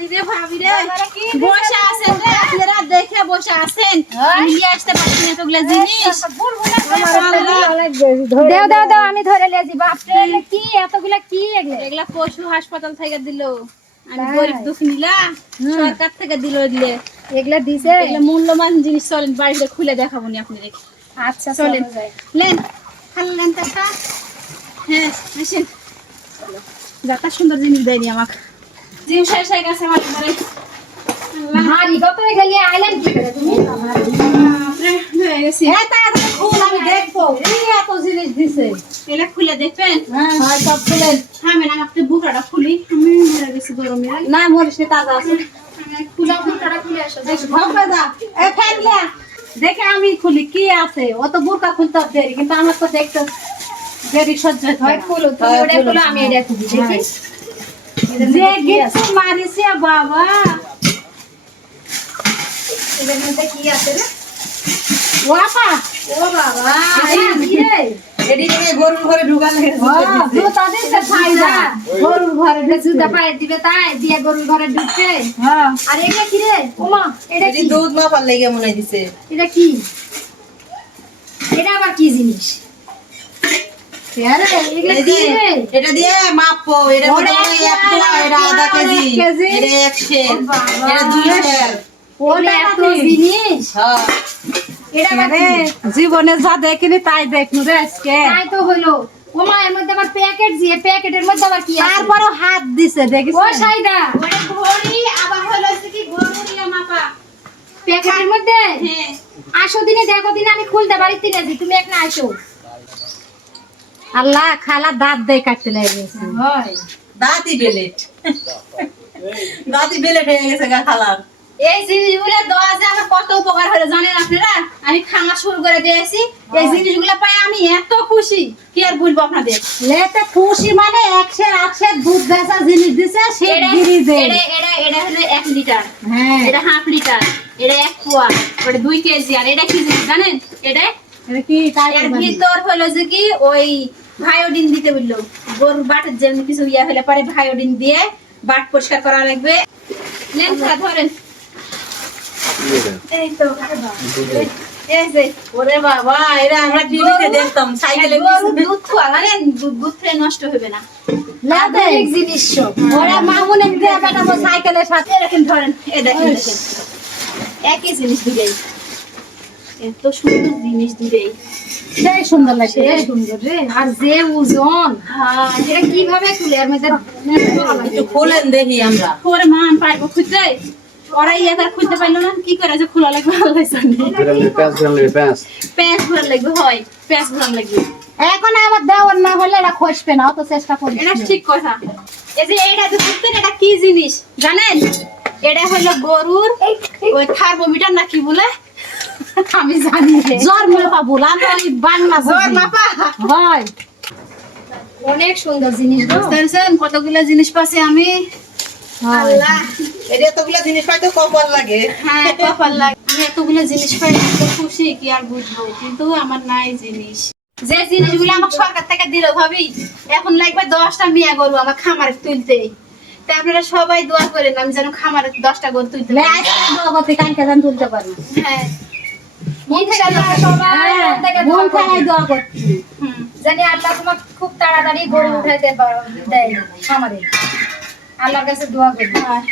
দাদি রে বসে আছেন রে আপনারা দেখে বসে আছেন। আমি নিয়ে আসতে পারছি না তোগুলা জিনিস। দেও দেও দেও। আমি ধরে লিয়েছি বাপরে কি এতগুলা কি এগুলা? পশু হাসপাতাল থেকে দিল। আমি গরিব দুঃখিনীলা সরকার থেকে দিল এগুলো। এগুলা দিছে? এগুলো মূল্যবান জিনিস চলেন বাড়িতে খুলে দেখাবো নি আপনাদের। আচ্ছা চলেন। লেন খালি লেন টাকা হ্যাঁ আসেন। যাতা সুন্দর জিনিস দেয়নি আমাকে। জিনিস শেষ হয়ে গেছে আমার ঘরে। ভারী কত গেলি? আইলেন কি করে তুমি? না মরিস তাজা আছে। দেখে আমি খুলি কি আছে? ও তো বুরকা খুলতে হবে দেরি কিন্তু আমার তো দেখতে দেরি সহ্য হয়। খুলো খুলো। আমি এটা খুলি দেখি। যে গিফট মারিছে বাবা। এটার মধ্যে কি আছে রে? ওয়াপা ও বাবা। এটা কি গরুর ঘরে ঢুকালে জুতা ফায়দা গরুর ঘরে জুতা পায়ে দিবে তাই দিয়ে গরুর ঘরে ঢুকছে। হ্যাঁ। আর এটা কি রে? ওমা এটা কি? দুধ মাপার লেগে মনে দিছে। এটা কি? এটা আবার কি জিনিস? এটা দিয়ে মাপো এটা এক এটা আধা কেজি? এটা এক এটা দুই? জীবনে যা দেখিনি তাই দেখনু রে আজকে। তাই তো হলো। ওমা এর মধ্যে আবার প্যাকেট দিয়ে প্যাকেটের মধ্যে আবার কি তারপরে হাত দিছে দেখিস ও সাইদা। ওরে ঘড়ি আবার হলো কি গরুরিয়া মাপা। প্যাকেটের মধ্যে? হ্যাঁ। আসো দিনে দেখো দিনে আমি খুলতে পারিতে না যে তুমি একটা আসো। আল্লাহ খালা দাঁত দেয় কাটতে লেগেছে হয়। দাঁতি বেলেট। দাঁতি বেলেট হয়ে গেছে গা খালার এই জিনিসগুলো দেওয়া যে আমার কত উপকার হলো জানেন আপনারা? আমি খাওয়া শুরু করে দিয়েছি। এই জিনিসগুলো পাই আমি এত খুশি। কি আর বলব আপনাদের? লেতে খুশি মানে একশো একশো দুধ বেচা জিনিস দিছে সে এটা গিরি দে এটা এটা এটা হলো এক লিটার। হ্যাঁ। এটা হাফ লিটার। এটা এক পোয়া ওটা দুই কেজি। আর এটা কি জিনিস জানেন? এটা এটা কি? তাই এর ভিতর হলো যে কি? ওই ভায়োডিন দিতে বলল। গরুর বাটের জন্য কিছু ইয়া হলে পরে ভায়োডিন দিয়ে বাট পরিষ্কার করা লাগবে। খা ধরেন। এই তো এই যে ওরে বাবা এরা আমরা টিভিতে দেখতাম সাইকেলে দুধ খাওয়া মানে দুধ দুধ খেলে নষ্ট হবে না। লেতে আধুনিক জিনিস সব। ওরা মামুনে দিয়ে বেটাবো সাইকেলের সাথে এরকম ধরেন এ দেখেন দেখেন। একই জিনিস দুটোই এত সুন্দর জিনিস দুটোই সেই সুন্দর লাগছে সুন্দর রে আর যে ওজন হ্যাঁ এটা কীভাবে খুলে এর মধ্যে একটু খোলেন দেখি আমরা। ওরে মান পারব খুঁজতে। ওরা ইয়ে তার খুঁজতে পারল না কি করে যে খোলা লাগবে আল্লাহ জানে Grande pés, grande pés. প্যাঁচ ভরার লাগবে হয় প্যাঁচ ভরার লাগবে। এখন আমার দেওয়ার না হলে এটা খসবে না অত চেষ্টা করি এটা ঠিক কথা। এই যে এইটা যে বুঝতেন এটা কি জিনিস জানেন? এটা হলো গরুর ওই থার্মোমিটার না কি বলে? আমি জানি। জ্বর ওই বাংলা জ্বর মাপা? হয় অনেক সুন্দর জিনিস গো। দেখছেন কতগুলো জিনিস পাচ্ছি আমি? আল্লাহ। এটা এতগুলো জিনিস পাইতে কপাল লাগে। হ্যাঁ কপাল লাগে। আমি এতগুলো জিনিস পাই খুশি কি আর বুঝব? কিন্তু আমার নাই জিনিস। যে জিনিসগুলো আমাকে সরকার থেকে দিল ভাবি এখন লাগবে দশটা মিয়া গরু আমার খামারে তুলতে। তা আপনারা সবাই দোয়া করেন আমি যেন খামারে দশটা গরু তুলতে পারি। কালকে তুলতে পারি। হ্যাঁ ইনশাআল্লাহ সবাই মন থেকে মন দোয়া করবেন। দোয়া করছি। জানি আল্লাহ তোমাকে খুব তাড়াতাড়ি গড়ে উঠাইতে পারো দেয় আমাদের আল্লাহর কাছে দোয়া করি হ্যাঁ।